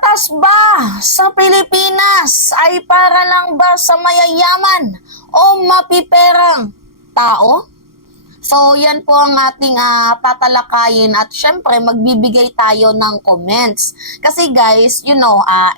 batas ba sa Pilipinas ay para lang ba sa mayayaman o mapiperang tao? So, yan po ang ating tatalakayin at syempre magbibigay tayo ng comments. Kasi guys, 11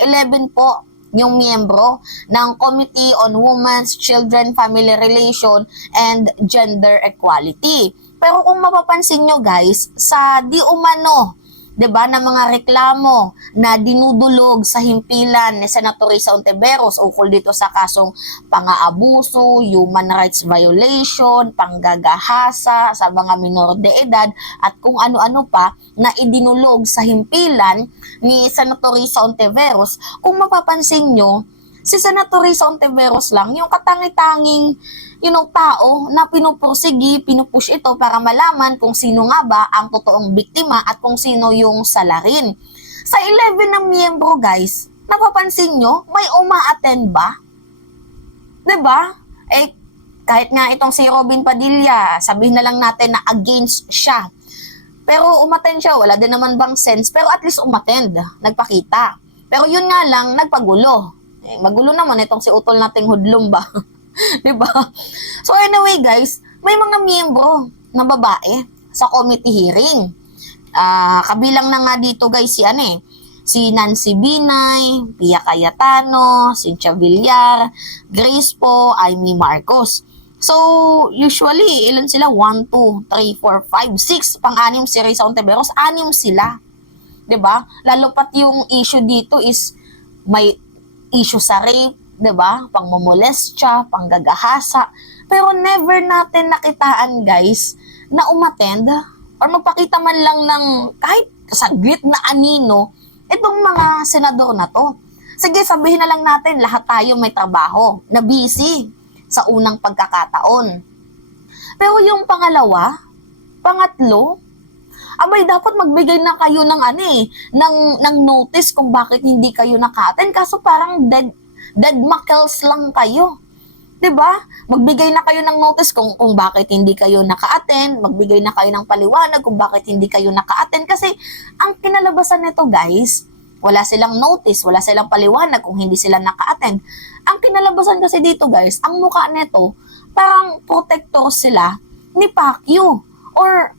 po yung miyembro ng Committee on Women's, Children, Family Relation, and Gender Equality. Pero kung mapapansin nyo guys, sa di umano 'di ba, na mga reklamo na dinudulog sa himpilan ni Senator Risa Hontiveros ukol dito sa kasong pang-aabuso, human rights violation, panggagahasa sa mga minor de edad at kung ano-ano pa na idinulog sa himpilan ni Senator Risa Hontiveros, kung mapapansin nyo, si Senator Risa Hontiveros lang yung katangi-tanging tao na pinupursigi, pinupush ito para malaman kung sino nga ba ang totoong biktima at kung sino yung salarin. Sa 11 ng miyembro guys, napapansin nyo, may uma-attend ba? 'Di ba? Kahit nga itong si Robin Padilla, sabihin na lang natin na against siya. Pero umattend siya, wala din naman bang sense, pero at least umattend, nagpakita. Pero yun nga lang, nagpagulo. Magulo naman itong si utol nating hudlum ba? Diba? So anyway guys, may mga miyembro na babae sa committee hearing. Kabilang na nga dito guys si Nancy Binay, Pia Cayetano, Cynthia Villar, Grace po, Amy Marcos. So usually ilan sila? 1, 2, 3, 4, 5, 6, pang-anim si Risa Hontiveros, 6 sila. 'Di ba? Lalo pat yung issue dito is may issue sa rape, 'di ba? Pangmomolestya, panggagahasa. Pero never natin nakitaan, guys, na umattend or magpakita man lang ng kahit saglit na anino itong mga senador na to. Sige, sabihin na lang natin lahat tayo may trabaho, na busy sa unang pagkakataon. Pero yung pangalawa, pangatlo, abay dapat magbigay na kayo ng notice kung bakit hindi kayo naka-attend, kaso parang dead makels lang kayo. 'Di ba? Magbigay na kayo ng notice kung bakit hindi kayo naka-attend, magbigay na kayo ng paliwanag kung bakit hindi kayo naka-attend kasi ang kinalabasan nito, guys, wala silang notice, wala silang paliwanag kung hindi sila naka-attend. Ang kinalabasan kasi dito, guys, ang mukha nito parang protector sila ni Pacquiao or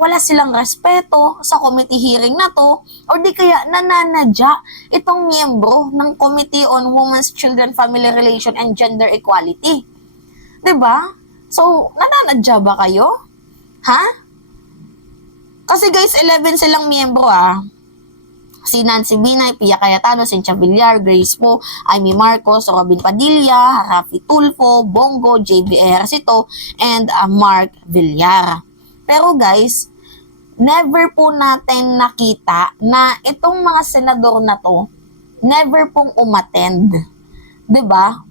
wala silang respeto sa committee hearing na to or di kaya nananadya itong miyembro ng Committee on Women's, Children, Family Relation, and Gender Equality. 'Di ba? So, nananadya ba kayo? Ha? Kasi guys, 11 silang miyembro Si Nancy Binay, Pia Cayetano, Cynthia Villar, Grace Po, Amy Marcos, Robin Padilla, Rafi Tulfo, Bongo, JB Ejercito, and Mark Villar. Pero guys, never po natin nakita na itong mga senador na to, never pong umattend. 'Di ba?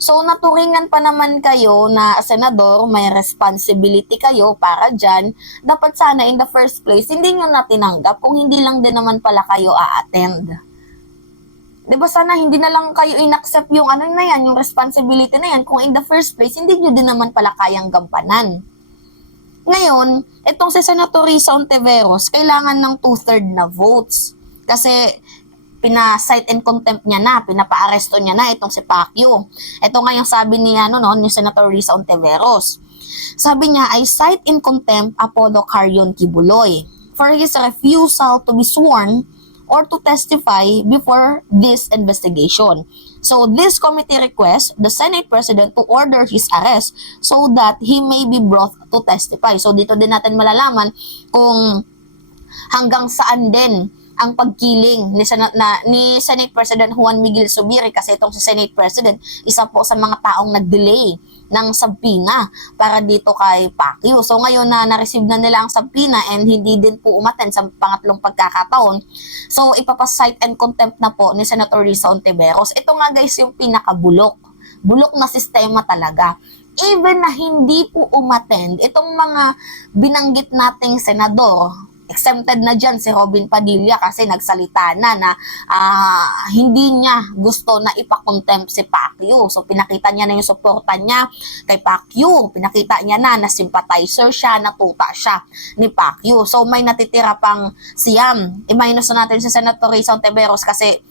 So naturingan pa naman kayo na senador, may responsibility kayo para dyan. Dapat sana in the first place, hindi nyo na tinanggap kung hindi lang din naman pala kayo a-attend. 'Di ba sana hindi na lang kayo inaccept yung yung responsibility na yan kung in the first place, hindi nyo din naman pala kayang gampanan. Ngayon, itong si Senator Risa Hontiveros, kailangan ng 2/3 na votes. Kasi pina-cite and contempt niya na, pinapa-aresto niya na itong si Pacquiao. Ito nga yung sabi niya ni Senator Risa Hontiveros. Sabi niya, I cite in contempt Apollo Carion Kibuloy for his refusal to be sworn or to testify before this investigation. So this committee requests the Senate President to order his arrest so that he may be brought to testify. So dito din natin malalaman kung hanggang saan din ang pagkiling ni Senate President Juan Miguel Zubiri, kasi itong si Senate President, isa po sa mga taong nag-delay ng subpoena para dito kay Pacquiao. So ngayon na na-receive na nila ang subpoena and hindi din po umattend sa pangatlong pagkakataon, so ipapasite and contempt na po ni Senator Risa Hontiveros. Ito nga guys yung pinakabulok. Bulok na sistema talaga. Even na hindi po umattend itong mga binanggit nating senador, exempted na dyan si Robin Padilla kasi nagsalita na hindi niya gusto na ipakontempt si Pacquiao. So pinakita niya na yung suporta niya kay Pacquiao. Pinakita niya na sympathizer siya, natuta siya ni Pacquiao. So may natitira pang siyam. I-minus na natin si Senator Risa Ontiveros kasi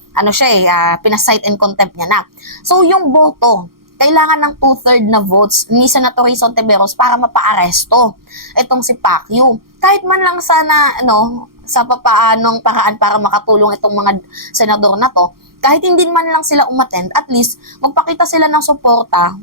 pinasight and contempt niya na. So yung boto, kailangan ng 2/3 na votes ni Senator Risa Ontiveros para mapa-aresto itong si Pacquiao. Kahit man lang sana sa papaanong paraan para makatulong itong mga senador na to, kahit hindi man lang sila umattend, at least magpakita sila ng suporta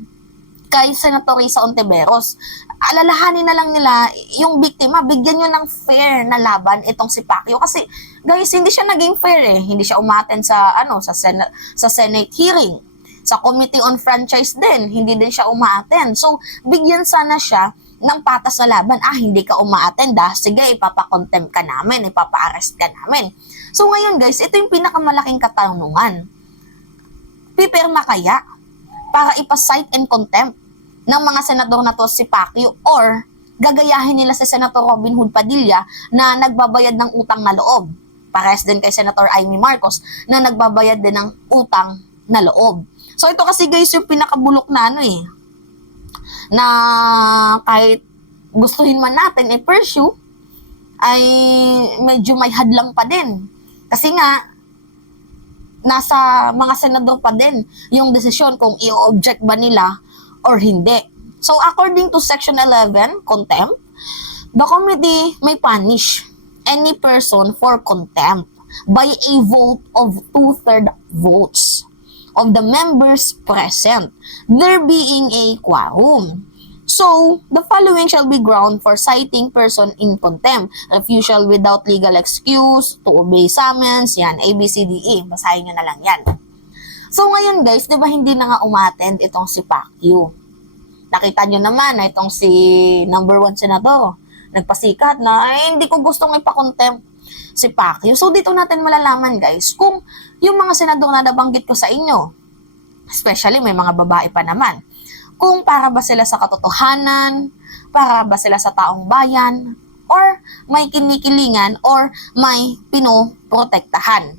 kay Senator Risa Ontiveros. Alalahanin na lang nila yung biktima, bigyan nyo ng fair na laban itong si Pacquiao. Kasi guys, hindi siya naging fair Hindi siya umattend sa Senate hearing. Sa Committee on Franchise din, hindi din siya umaattend. So, bigyan sana siya ng patas na laban. Hindi ka umaattend sige, ipapakontempt ka namin, ipapa-arrest ka namin. So, ngayon guys, ito yung pinakamalaking katanungan. Pipirma kaya para ipasight and contempt ng mga senador na to si Pacquiao, or gagayahin nila si Senator Robin Hood Padilla na nagbabayad ng utang na loob? Parehas din kay Senator Amy Marcos na nagbabayad din ng utang na loob. So ito kasi guys yung pinakabulok na na kahit gustuhin man natin pursue, ay medyo may hadlang pa din. Kasi nga, nasa mga senador pa din yung desisyon kung i-object ba nila or hindi. So according to Section 11, contempt, the committee may punish any person for contempt by a vote of 2/3 votes of the members present, there being a quorum. So, the following shall be ground for citing person in contempt: refusal without legal excuse, to obey summons, yan, A, B, C, D, E. Basahin nyo na lang yan. So, ngayon guys, di ba hindi na nga umattend itong si Pacquiao? Nakita nyo naman na itong si number 1 senador, nagpasikat na, hindi ko gustong ipakontempt si Pacquiao. So, dito natin malalaman guys, kung yung mga senador na nabanggit ko sa inyo, especially may mga babae pa naman, kung para ba sila sa katotohanan, para ba sila sa taong bayan, or may kinikilingan, or may pinoprotektahan.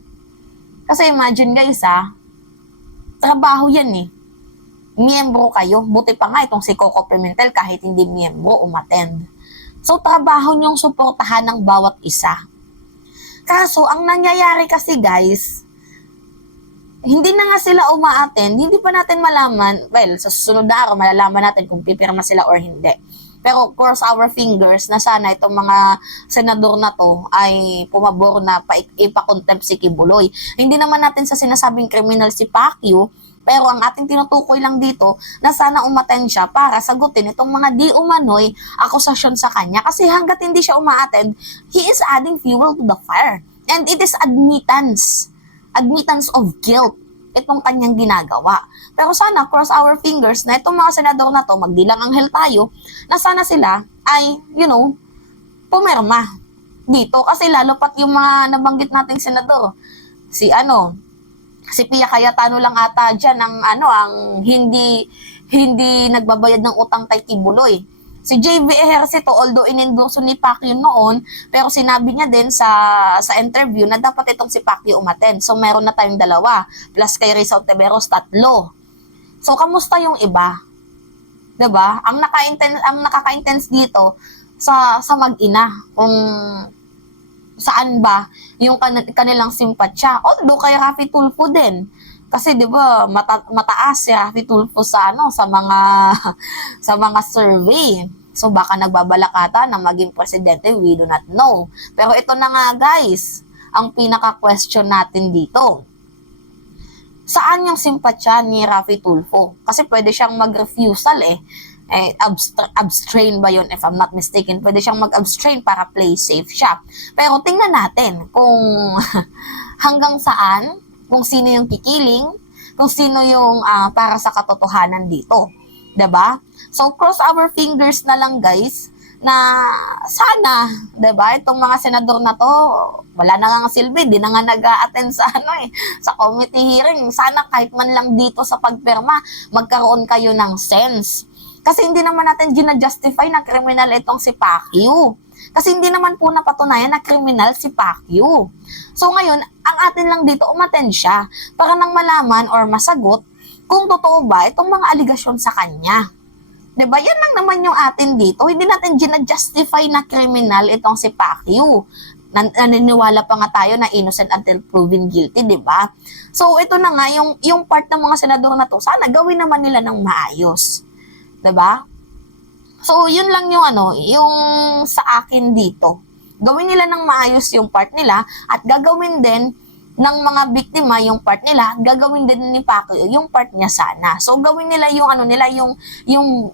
Kasi imagine guys trabaho yan Miyembro kayo, buti pa nga itong si Coco Pimentel kahit hindi miyembro umattend. So trabaho niyong suportahan ng bawat isa. Kaso ang nangyayari kasi guys, hindi na nga sila umaattend, hindi pa natin malaman, sa susunod na araw malalaman natin kung pipirma sila or hindi. Pero cross our fingers na sana itong mga senador na to ay pumabor na ipakontempt si Kibuloy. Hindi naman natin sa sinasabing kriminal si Pacquiao, pero ang ating tinutukoy lang dito na sana umattend siya para sagutin itong mga di umano'y akusasyon sa kanya. Kasi hanggat hindi siya umaattend, he is adding fuel to the fire. And it is admittance of guilt itong kanyang ginagawa. Pero sana, cross our fingers na itong mga senador na to, magdilang anghel tayo, na sana sila ay, pumirma dito. Kasi lalo pat yung mga nabanggit nating senador, si Pia Cayetano lang ata dyan ang hindi nagbabayad ng utang kay Kibuloy. Si JV Ejercito, although inendorso ni Pacquiao noon, pero sinabi niya din sa interview na dapat itong si Pacquiao umattend. So meron na tayong 2, plus kay Risa Ontiveros 3. So kamusta yung iba? 'Di ba? Ang nakaka-intense dito sa mag-ina kung saan ba yung kanilang simpatya. Although kay Raffy Tulfo din. Kasi 'di ba, mataas si Raffy Tulfo sa mga survey. So baka nagbabalak ata na maging presidente, we do not know. Pero ito na nga guys, ang pinaka-question natin dito. Saan yung simpatya ni Raffy Tulfo? Kasi pwede siyang mag-refusal abstain ba yun? If I'm not mistaken, pwede siyang mag-abstain para play safe siya. Pero tingnan natin kung hanggang saan, kung sino yung kikiling, kung sino yung para sa katotohanan dito. 'Di ba? So cross our fingers na lang guys na sana, 'di ba, itong mga senador na to, wala na nga silbi, di na nga nag-a-attend sa sa committee hearing. Sana kahit man lang dito sa pagpirma, magkaroon kayo ng sense. Kasi hindi naman natin gina-justify na kriminal itong si Pacquiao. Kasi hindi naman po napatunayan na kriminal si Pacquiao. So ngayon, ang atin lang dito, umattend siya para nang malaman or masagot kung totoo ba itong mga aligasyon sa kanya. 'Di ba? Yan lang naman yung atin dito. Hindi natin gina-justify na kriminal itong si Pacquiao. Naniniwala pa nga tayo na innocent until proven guilty, 'di ba? So ito na nga yung part ng mga senador na to, sana gawin naman nila ng maayos. 'Di ba? So yun lang yung yung sa akin dito. Gawin nila ng maayos yung part nila at gagawin din ng mga biktima yung part nila, gagawin din ni Pacquiao yung part niya sana. So gawin nila yung nila yung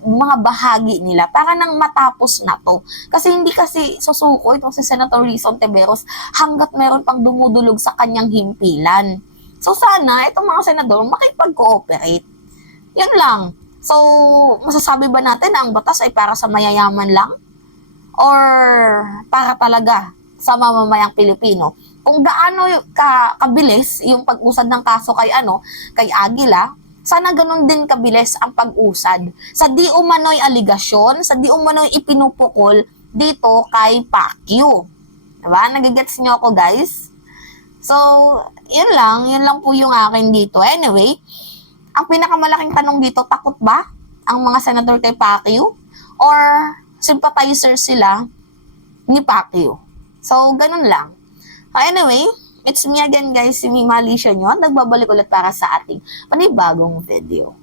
mga bahagi nila para nang matapos na to. Kasi hindi kasi susuko itong si Senator Rizon Tiveros hanggat meron pang dumudulog sa kanyang himpilan. So sana itong mga senador makipag-cooperate. Yun lang. So masasabi ba natin na ang batas ay para sa mayayaman lang? Or para talaga sa mamamayang Pilipino? Kung gaano kabilis yung pag-usad ng kaso kay Aguila, sana ganun din kabilis ang pag-usad sa di umano'y aligasyon, sa di umano'y ipinupukol dito kay Pacquiao. Diba? Nagigets nyo ako, guys? So, yun lang po yung akin dito. Anyway, ang pinakamalaking tanong dito, takot ba ang mga senador kay Pacquiao? Or sympathizer sila ni Pacquiao? So, ganun lang. Anyway, it's me again, guys, si Mima Alicia nyo. Nagbabalik ulit para sa ating panibagong video.